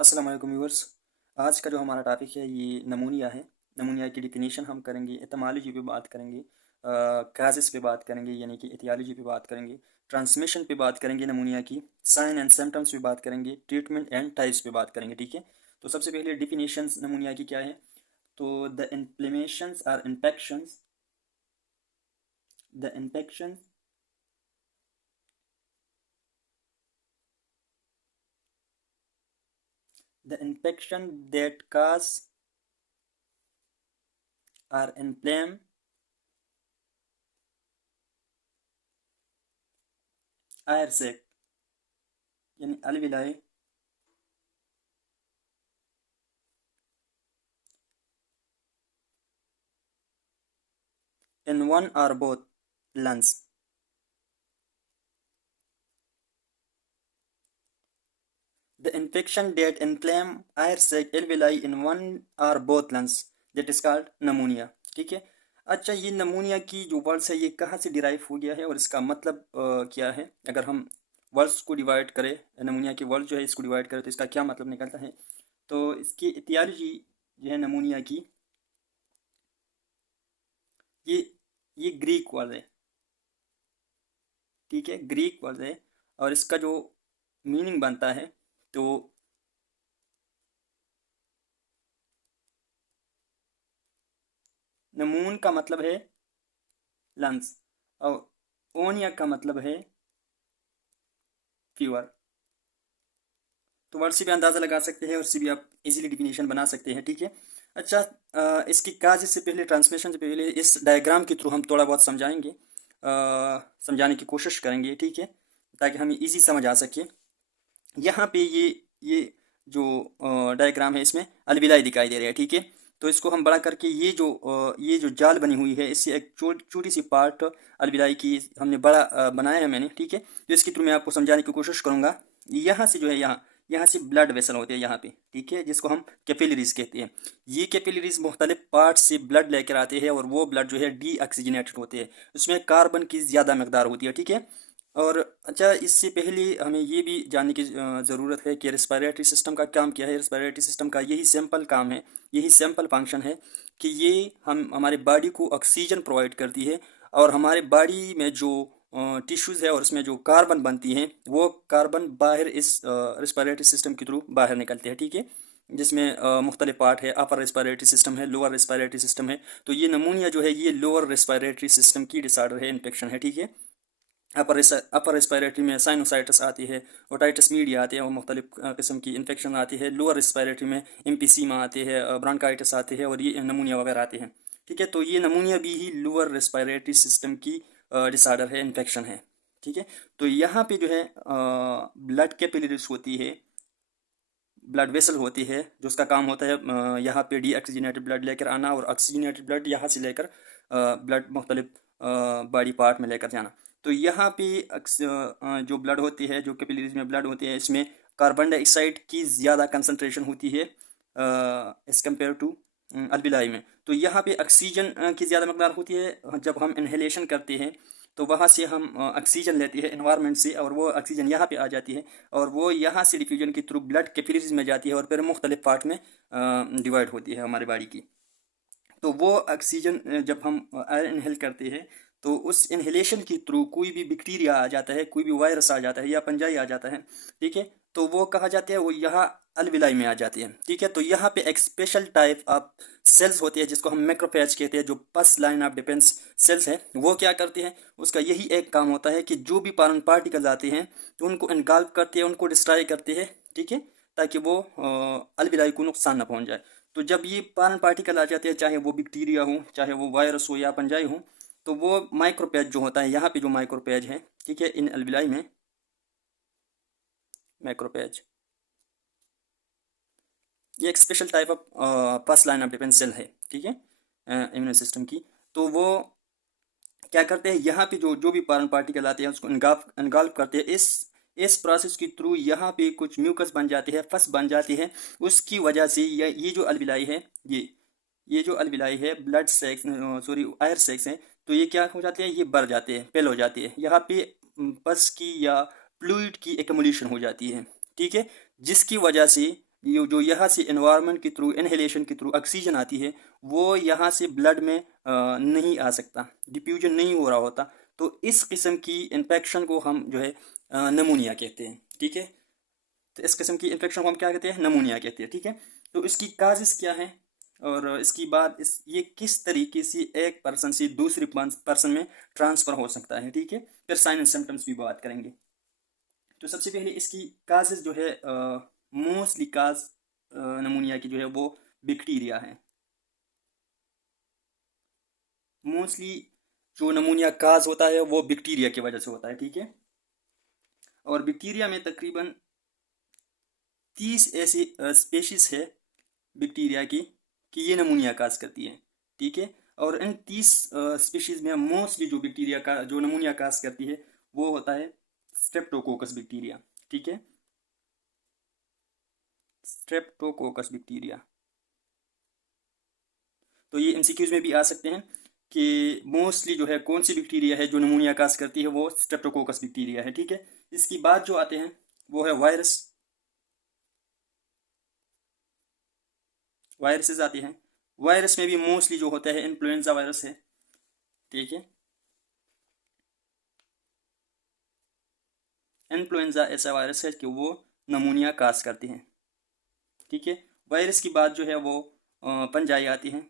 अस्सलाम वालेकुम व्यूअर्स। आज का जो हमारा टॉपिक है ये नमूनिया है। नमूनिया की डिफिनीशन हम करेंगे, एटमोलॉजी पे बात करेंगे, काजेस पे बात करेंगे यानी कि एथियोलॉजी पे बात करेंगे, ट्रांसमिशन पे बात करेंगे नमूनिया की, साइन एंड सिम्टम्स पे बात करेंगे, ट्रीटमेंट एंड टाइप्स पे बात करेंगे। ठीक है, तो सबसे पहले डिफिनीशंस नमूनिया की क्या है। तो the inflammations the infection that cause or inflame air sac यानी अलविलाई in one or both lungs. The infection that inflame air sac alveoli in one or both lungs, that is called pneumonia. ठीक है। अच्छा, ये नमूनिया की जो words है ये कहाँ से डिराइव हो गया है और इसका मतलब क्या है। अगर हम वर्ड्स को डिवाइड करें, नमूनिया के वर्ड जो है इसको डिवाइड करें तो इसका क्या मतलब निकलता है। तो इसकी इतियोलॉजी जो है नमूनिया की, ये ये ग्रीक वर्ड है। ठीक है, ग्रीक वर्ड है और इसका जो मीनिंग बनता है तो नमून का मतलब है लंग्स और ओनिया का मतलब है फीवर। तो वर्ड से भी अंदाज़ा लगा सकते हैं और से भी आप इजीली डिफिनेशन बना सकते हैं। ठीक है। अच्छा, इसकी काज से पहले, ट्रांसलेशन से पहले इस डायग्राम के थ्रू हम थोड़ा बहुत समझाएंगे, समझाने की कोशिश करेंगे। ठीक है, ताकि हमें इजी समझ आ सके। यहाँ पे ये जो डायग्राम है इसमें अलविलाई दिखाई दे रहा है। ठीक है, तो इसको हम बड़ा करके ये जो जाल बनी हुई है इससे एक छोटी सी पार्ट अलविलाई की हमने बड़ा बनाया है मैंने। ठीक है, तो इसके थ्रू मैं आपको समझाने की कोशिश करूँगा। यहाँ से जो है यहाँ से ब्लड वेसल होते हैं यहाँ पे। ठीक है, जिसको हम कैपिलरीज कहते हैं। ये कैपिलरीज मुख्तलिफ पार्ट से ब्लड लेकर आते हैं और वो ब्लड जो है डी ऑक्सीजनेटेड होते हैं, उसमें कार्बन की ज़्यादा मकदार होती है। ठीक है। और अच्छा, इससे पहले हमें ये भी जानने की ज़रूरत है कि रेस्पिरेटरी सिस्टम का काम क्या है। रेस्पिरेटरी सिस्टम का यही सिंपल काम है, यही सिंपल फंक्शन है कि ये हमारे बॉडी को ऑक्सीजन प्रोवाइड करती है और हमारे बॉडी में जो टिश्यूज़ है और उसमें जो कार्बन बनती हैं वो कार्बन बाहर इस रेस्पिरेटरी सिस्टम के थ्रू बाहर निकलते हैं। ठीक है, जिसमें मुख्तलिफ पार्ट है, अपर रेस्पिरेटरी सिस्टम है, लोअर रेस्पिरेटरी सिस्टम है। तो ये नमूनिया जो है ये लोअर रेस्पिरेटरी सिस्टम की डिसऑर्डर है, इन्फेक्शन है। ठीक है, अपर रेस्पिरेटरी में साइनोसाइटिस आती है, ओटाइटिस मीडिया आती है और मुख्तलिफ किस्म की इन्फेक्शन आती है। लोअर रेस्पिरेटरी में एम्फीसीमा आती है, ब्रोंकाइटिस आती है और ये नमूनिया वगैरह आते हैं। ठीक है, तो ये नमूनिया भी ही लोअर रेस्पिरेटरी सिस्टम की डिसऑर्डर है, इन्फेक्शन है। ठीक है, तो यहाँ पे जो है ब्लड कैपिलरीज होती है, ब्लड वेसल होती है, जो उसका काम होता है यहाँ पे डी ऑक्सीजनेटेड ब्लड लेकर आना और ऑक्सीजनेटेड ब्लड यहाँ से लेकर ब्लड मुख्तलिफ बॉडी पार्ट में लेकर जाना। तो यहाँ पे जो ब्लड होती है, जो कैपिलरीज में ब्लड होती है, इसमें कार्बन डाइऑक्साइड की ज़्यादा कंसनट्रेशन होती है एज़ कम्पेयर टू अलबिलाई में। तो यहाँ पे ऑक्सीजन की ज़्यादा मकदार होती है। जब हम इन्हेलेशन करते हैं तो वहाँ से हम ऑक्सीजन लेते हैं एनवायरनमेंट से और वो ऑक्सीजन यहाँ पे आ जाती है और वो यहाँ से डिफ्यूजन के थ्रू ब्लड कैपिलरीज में जाती है और फिर मुख्तलिफ पार्ट में डिवाइड होती है हमारे बॉडी की। तो वो ऑक्सीजन जब हम एयर इनहेल करते हैं तो उस इनहेलेशन के थ्रू कोई भी बैक्टीरिया आ जाता है, कोई भी वायरस आ जाता है या फंजाई आ जाता है। ठीक है, तो वो कहा जाते हैं वो यहाँ अलविलाई में आ जाती है। ठीक है, तो यहाँ पे एक स्पेशल टाइप ऑफ सेल्स होती है जिसको हम मैक्रोफेज कहते हैं, जो first line of defence sales है। वो क्या करते हैं, उसका यही एक काम होता है कि जो भी फॉरेन पार्टिकल्स आते हैं तो उनको इनगल्फ करते हैं, उनको डिस्ट्रॉय करते हैं। ठीक है, ताकि वो अलविलाई को नुकसान न पहुँच जाए। तो जब ये फॉरेन पार्टिकल आ जाते हैं, चाहे वो बैक्टीरिया हो, चाहे वो वायरस हो या फंजाई हो, तो वो माइक्रोपेज जो होता है, यहाँ पे जो माइक्रोपेज है, ठीक है, इन अलविलाई में माइक्रोपेज ये एक special type of first line of defence cell है। ठीक है, इम्यून सिस्टम की। तो वो क्या करते हैं, यहाँ पे जो भी फॉरेन पार्टिकल आते हैं उसको इनगल्फ करते हैं। इस प्रोसेस के थ्रू यहाँ पे कुछ म्यूकस बन जाती है, फस बन जाती है। उसकी वजह से ये जो अलविलाई है, ये जो अलविलाई है, ब्लड सेक्स सॉरी आयर सेक्स है, तो ये क्या हो जाते हैं, ये बढ़ जाते हैं, फेल हो जाती है। यहाँ पे पस की या फ्लूइड की एकमुलेशन हो जाती है। ठीक है, जिसकी वजह से ये जो यहाँ से एनवायरनमेंट के थ्रू, इनहेलेशन के थ्रू ऑक्सीजन आती है, वो यहाँ से ब्लड में नहीं आ सकता, डिफ्यूजन नहीं हो रहा होता। तो इस किस्म की इन्फेक्शन को हम जो है नमूनिया कहते हैं, ठीक है। तो इस किस्म की इन्फेक्शन को हम क्या कहते हैं, नमूनिया कहते हैं, ठीक है। तो इसकी काजेस क्या है, और इसकी बात ये किस तरीके से एक पर्सन से दूसरे पर्सन में ट्रांसफ़र हो सकता है, ठीक है। फिर साइन एंड सिम्टम्स भी बात करेंगे। तो सबसे पहले इसकी काजेस जो है, मोस्टली काज नमूनिया की जो है वो बैक्टीरिया है। मोस्टली जो नमूनिया काज होता है वो बैक्टीरिया की वजह से होता है, ठीक है। और बैक्टीरिया में तकरीबन 30 ऐसी स्पेशीज है बैक्टीरिया की कि ये नमूनिया काज करती है, ठीक है। और इन 30 स्पीशीज में मोस्टली जो बैक्टीरिया का जो नमूनिया काज करती है वो होता है स्ट्रेप्टोकोकस बैक्टीरिया, ठीक है। Streptococcus bacteria. तो ये एमसीक्यूज में भी आ सकते हैं कि मोस्टली जो है कौन सी बैक्टीरिया है जो नमूनिया काज करती है, वो स्ट्रेप्टोकोकस बैक्टीरिया है, ठीक है। इसकी बाद जो आते हैं वो है वायरस। वायरसेस आते हैं। वायरस में भी मोस्टली जो होता है इन्फ्लुएंजा वायरस है, ठीक है। इन्फ्लुएंजा ऐसा वायरस है कि वो नमूनिया काज करती हैं, ठीक है। वायरस की बात जो है वो फंजाई आती हैं,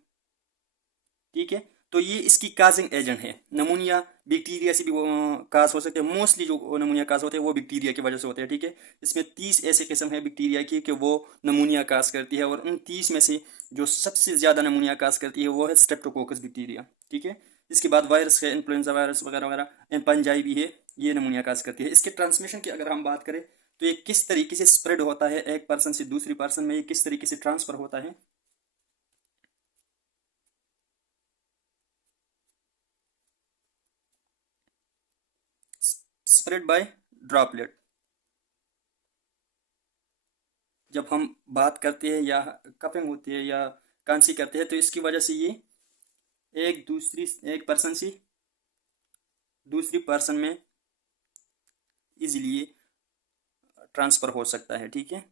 ठीक है। तो ये इसकी काजिंग एजेंट है। नमूनिया बैक्टीरिया से भी वो काज हो सकते हैं। मोस्टली जो नमूनिया काज होते हैं वो बैक्टीरिया की वजह से होते हैं, ठीक है। इसमें 30 ऐसे किस्म है बैक्टीरिया की कि वो नमूनिया काज करती है, और उन 30 में से जो सबसे ज़्यादा नमूनिया काज करती है वो है स्ट्रेप्टोकोकस बैक्टीरिया, ठीक है। इसके बाद वायरस है, इन्फ्लुएंजा वायरस वगैरह वगैरह, पंजाई भी है, ये नमूनिया काज करती है। इसके ट्रांसमिशन की अगर हम बात करें तो ये किस तरीके से स्प्रेड होता है एक पर्सन से दूसरी पर्सन में, ये किस तरीके से ट्रांसफर होता है। Spread by droplet. जब हम बात करते हैं या कपिंग होती है या कांसी करते हैं तो इसकी वजह से ये एक पर्सन से दूसरी पर्सन में इजीली ट्रांसफर हो सकता है, ठीक है।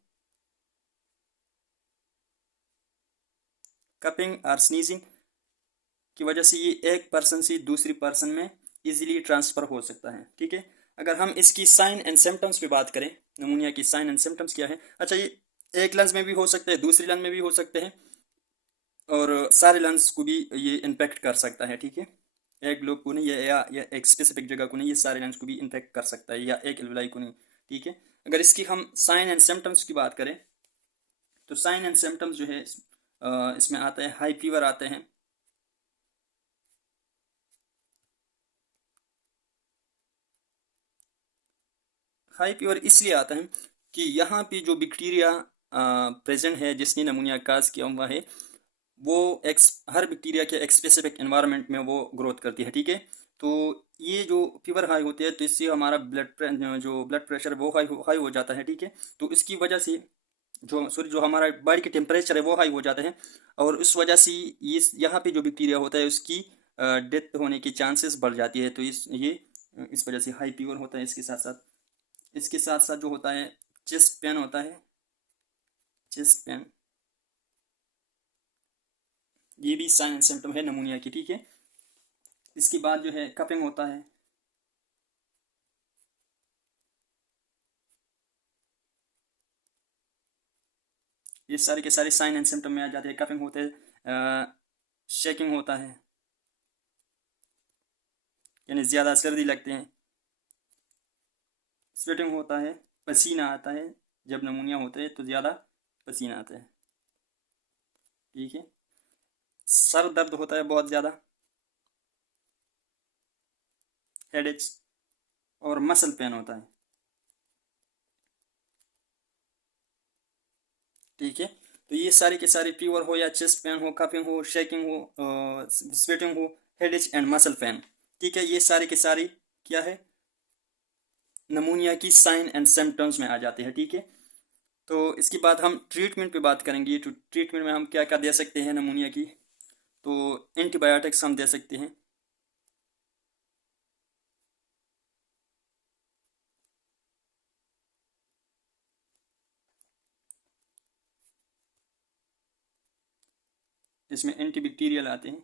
कपिंग और स्नीजिंग की वजह से ये एक पर्सन से दूसरी पर्सन में इजीली ट्रांसफर हो सकता है, ठीक है। अगर हम इसकी साइन एंड सिम्टम्स पे बात करें, नमूनिया की साइन एंड सिम्टम्स क्या है। अच्छा, ये एक लंग्स में भी हो सकते हैं, दूसरी लंग में भी हो सकते हैं, और सारे लंग्स को भी ये इन्फेक्ट कर सकता है, ठीक है। एक लोग को नहीं, या एक स्पेसिफिक जगह को नहीं, ये सारे लंग्स को भी इन्फेक्ट कर सकता है, या एक एल्वेलाई को नहीं, ठीक है। अगर इसकी हम साइन एंड सिम्टम्स की बात करें तो साइन एंड सिम्टम्स जो है इसमें आता है हाई फीवर आते हैं, हाई फीवर इसलिए आता है कि यहाँ पे जो बैक्टीरिया प्रेजेंट है जिसने नमूनिया काज किया हुआ है वो हर बैक्टीरिया के एक स्पेसिफिक एनवायरनमेंट में वो ग्रोथ करती है, ठीक है। तो ये जो फीवर हाई होती है तो इससे हमारा जो ब्लड प्रेशर है वो हाई हो जाता है, ठीक है। तो इसकी वजह से जो हमारा बॉडी के टेम्परेचर है वो हाई हो जाता है, और उस वजह से ये यहाँ पे जो बैक्टीरिया होता है उसकी डेथ होने की चांसेस बढ़ जाती है। तो इस वजह से हाई फीवर होता है। इसके साथ साथ जो होता है चेस्ट पेन होता है, चेस्ट पेन, ये भी साइन सिम्टम है नमूनिया की, ठीक है। इसके बाद जो है कपिंग होता है। ये सारे के सारे साइन एंड सिम्टम में आ जाते हैं। कपिंग होते हैं, शेकिंग होता है, यानी ज़्यादा सर्दी लगते हैं, स्वेटिंग होता है, पसीना आता है। जब नमूनिया होता है तो ज़्यादा पसीना आता है, ठीक है। सर दर्द होता है बहुत ज़्यादा, हेडेक्स, और मसल पेन होता है, ठीक है। तो ये सारे के सारे फीवर हो या चेस्ट पेन हो, कफिंग हो, शेकिंग हो, स्वेटिंग हो, हेडेच एंड मसल पेन, ठीक है, ये सारे के सारे क्या है, नमूनिया की साइन एंड सिम्टम्स में आ जाते हैं, ठीक है। तो इसके बाद हम ट्रीटमेंट पे बात करेंगे। तो ट्रीटमेंट में हम क्या क्या दे सकते हैं नमूनिया की। तो एंटीबायोटिक्स हम दे सकते हैं, इसमें एंटी बैक्टीरियल आते हैं,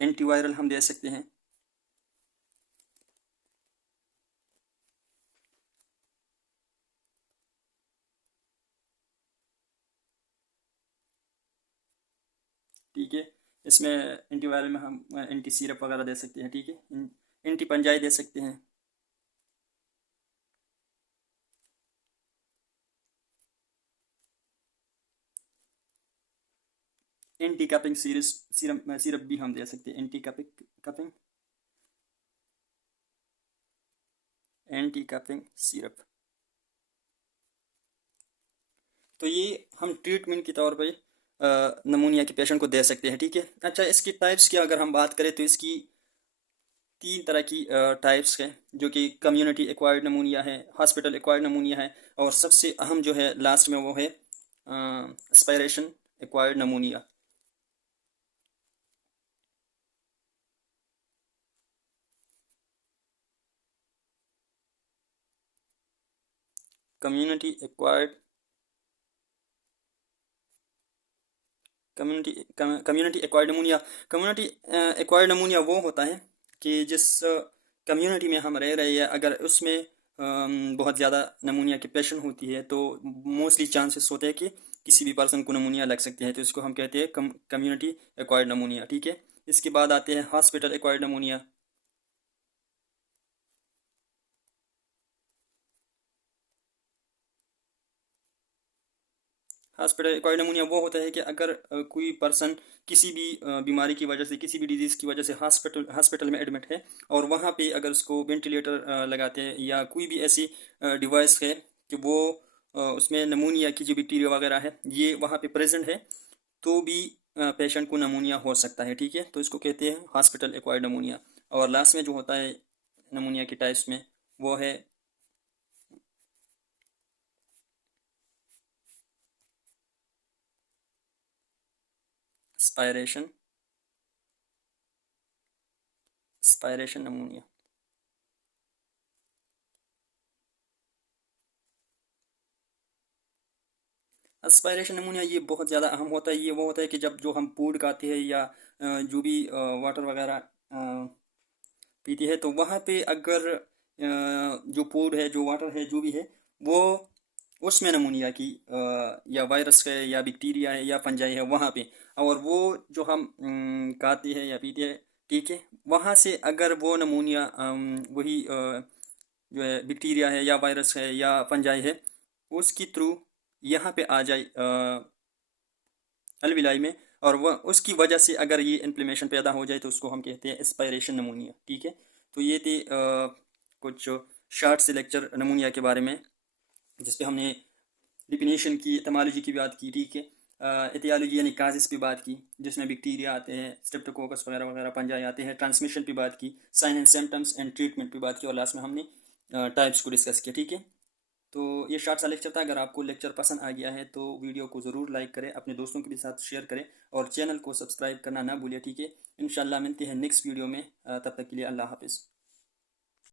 एंटीवायरल हम दे सकते हैं, ठीक है। इसमें एंटीवायरल में हम एंटी सीरप वगैरह दे सकते हैं, ठीक है। एंटी पंजाई दे सकते हैं, एंटी कपिंग सिरप भी हम दे सकते हैं, anti cupping anti cupping syrup. तो ये हम ट्रीटमेंट के तौर पे नमूनिया के पेशेंट को दे सकते हैं, ठीक है। अच्छा, इसकी टाइप्स की अगर हम बात करें तो इसकी 3 तरह की टाइप्स हैं, जो कि कम्युनिटी एक्वायर्ड नमूनिया है, हॉस्पिटल एक्वायर्ड नमूनिया है, और सबसे अहम जो है लास्ट में वो है aspiration acquired नमूनिया। Community acquired community acquired नमूनिया community acquired नमूनिया वो होता है कि जिस कम्युनिटी में हम रह रहे हैं, अगर उसमें बहुत ज़्यादा नमूनिया की पेशेंट होती है तो मोस्टली चांसेस होते हैं कि किसी भी पर्सन को नमूनिया लग सकती है, तो इसको हम कहते हैं कम्युनिटी एक्वायर्ड नमूनिया, ठीक है। इसके बाद आते हैं हॉस्पिटल एक्वायर्ड नमूनिया। हॉस्पिटल एक्वायर्ड नमूनिया वो होता है कि अगर कोई पर्सन किसी भी बीमारी की वजह से, किसी भी डिजीज़ की वजह से हॉस्पिटल में एडमिट है, और वहाँ पे अगर उसको वेंटिलेटर लगाते हैं या कोई भी ऐसी डिवाइस है कि वो उसमें नमूनिया की जो बैक्टीरिया वगैरह है ये वहाँ पे प्रेजेंट है, तो भी पेशेंट को नमूनिया हो सकता है, ठीक है। तो इसको कहते हैं हॉस्पिटल एक्वायर्ड नमूनिया। और लास्ट में जो होता है नमूनिया की टाइप्स में, वो है स्पायरेशन स्पायरेशन नमूनिया। एस्पायरेशन नमूनिया ये बहुत ज़्यादा अहम होता है। ये वो होता है कि जब जो हम फूड खाते हैं या जो भी वाटर वगैरह पीते हैं, तो वहाँ पे अगर जो फूड है, जो वाटर है, जो भी है, वो उसमें नमूनिया की या वायरस है या बैक्टीरिया है या फंजाई है वहाँ पे, और वो जो हम खाते हैं या पीते हैं, ठीक है, वहाँ से अगर वो नमूनिया वही जो है बैक्टीरिया है या वायरस है या फंजाई है, उसकी थ्रू यहाँ पे आ जाए अलविलाई में, और वह उसकी वजह से अगर ये इन्फ्लेमेशन पैदा हो जाए तो उसको हम कहते हैं एस्पायरेशन नमूनिया, ठीक है। तो ये थे कुछ शार्ट से लेक्चर नमूनिया के बारे में, जिसपे हमने डिफिनेशन की, एटमोलॉजी की बात की, ठीक है। एटियोलॉजी यानी काजिस पे बात की, जिसमें बैक्टीरिया आते हैं, स्ट्रेप्टोकोकस वगैरह वगैरह पंजाई आते हैं, ट्रांसमिशन पे बात की, sign and symptoms and treatment पे बात की, और लास्ट में हमने टाइप्स को डिस्कस किया, ठीक है। तो ये शॉर्ट सा लेक्चर था। अगर आपको लेक्चर पसंद आ गया है तो वीडियो को ज़रूर लाइक करें, अपने दोस्तों के भी साथ शेयर करें, और चैनल को सब्सक्राइब करना ना भूलिए, ठीक है। इंशाल्लाह मिलते हैं नेक्स्ट वीडियो में, तब तक के लिए अल्लाह हाफिज़।